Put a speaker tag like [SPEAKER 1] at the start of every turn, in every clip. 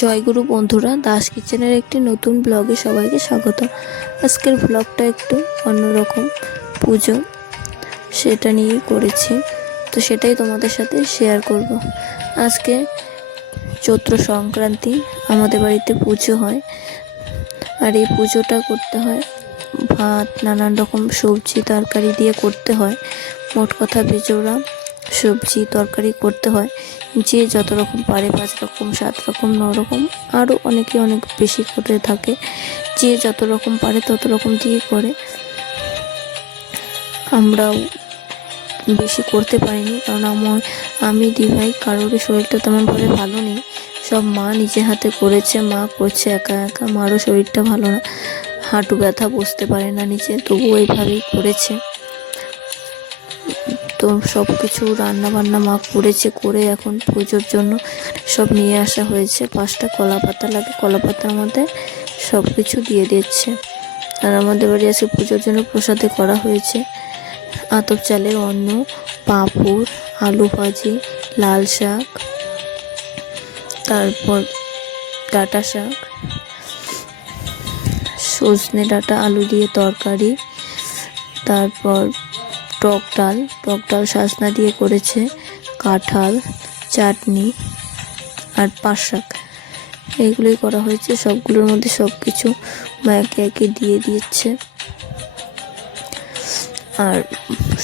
[SPEAKER 1] জয়গুরু বন্ধুরা, দাস কিচেনের একটি নতুন ব্লগে সবাইকে স্বাগত। আজকের ব্লগটা একটু অন্যরকম, পুজো সেটা নিয়েই করেছি, তো সেটাই তোমাদের সাথে শেয়ার করব। আজকে চৈত্র সংক্রান্তি, আমাদের বাড়িতে পুজো হয়, আর এই পুজোটা করতে হয়, ভাত, নানান রকম সবজি, তরকারি দিয়ে করতে হয়, মোট কথা বেজোড়া। সবজি তরকারি করতে হয়। যে যত রকম পারে পাঁচ রকম, সাত রকম, ন রকম, আরও অনেকে অনেক বেশি করে থাকে। যে যত রকম পারে তত রকম দিয়ে করে। আমরাও বেশি করতে পারিনি কারণ আমার, আমি দিভাই কারোর শরীরটা তেমনভাবে ভালো নেই। সব মা নিজে হাতে করেছে, মা করছে একা একা, মারও শরীরটা ভালো না। হাঁটু ব্যথা বসতে পারে না নিচে তবুও এইভাবেই করেছে। তো সব কিছু রান্না বান্না মা করেছে, করে এখন পুজোর জন্য সব নিয়ে আসা হয়েছে। পাঁচটা কলা পাতা লাগে কলা পাতার মধ্যে সব কিছু দিয়ে দিচ্ছে। আর আমাদের বাড়ি আজকে পুজোর জন্য প্রসাদে করা হয়েছে আতপ চালের অন্ন, পাঁপড়, আলু ভাজি, লাল শাক, তারপর ডাটা শাক, সজনে ডাঁটা, আলু দিয়ে তরকারি, তারপর টক ডাল টক ডাল সাজনা দিয়ে করেছে, কাঁঠাল, চাটনি আর পাঁচ শাক। এইগুলোই করা হয়েছে, সবগুলোর মধ্যে সব কিছু মা একে একে দিয়ে দিচ্ছে আর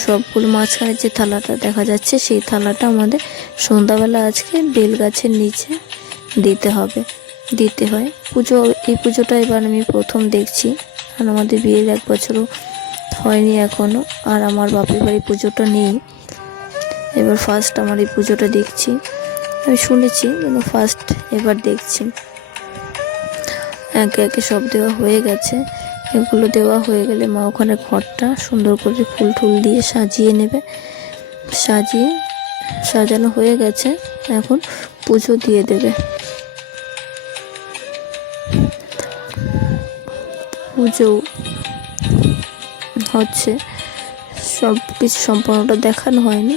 [SPEAKER 1] সবগুলো মাঝখানে যে থালাটা দেখা যাচ্ছে, সেই থালাটা আমাদের সন্ধ্যাবেলা আজকে বেল গাছের নিচে দিতে হবে, দিতে হয়। পুজো, এই পুজোটা এবার আমি প্রথম দেখছি। আর আমাদের বিয়ের এক বছরও হয়নি এখনও আর আমার বাপের বাড়ি পুজোটা নেই। এবার ফার্স্ট আমার এই পুজোটা দেখছি। আমি শুনেছি, কিন্তু ফার্স্ট এবার দেখছি। একে একে সব দেওয়া হয়ে গেছে। এগুলো দেওয়া হয়ে গেলে মা ওখানে ঘরটা সুন্দর করে ফুল টুল দিয়ে সাজিয়ে নেবে। সাজিয়ে সাজানো হয়ে গেছে। এখন পুজো দিয়ে দেবে। পুজো হচ্ছে। সব কিছু সম্পূর্ণটা দেখানো হয়নি।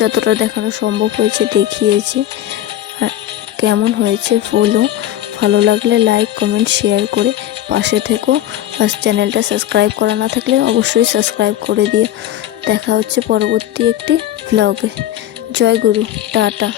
[SPEAKER 1] যতটা দেখানো সম্ভব হয়েছে দেখিয়েছি। কেমন হয়েছে ফলো ভালো লাগলে লাইক কমেন্ট শেয়ার করে পাশে থেকো। আর চ্যানেলটা সাবস্ক্রাইব করা না থাকলে অবশ্যই সাবস্ক্রাইব করে দিয়ে দেখা হচ্ছে পরবর্তী একটি ব্লগে জয় গুরু, টাটা।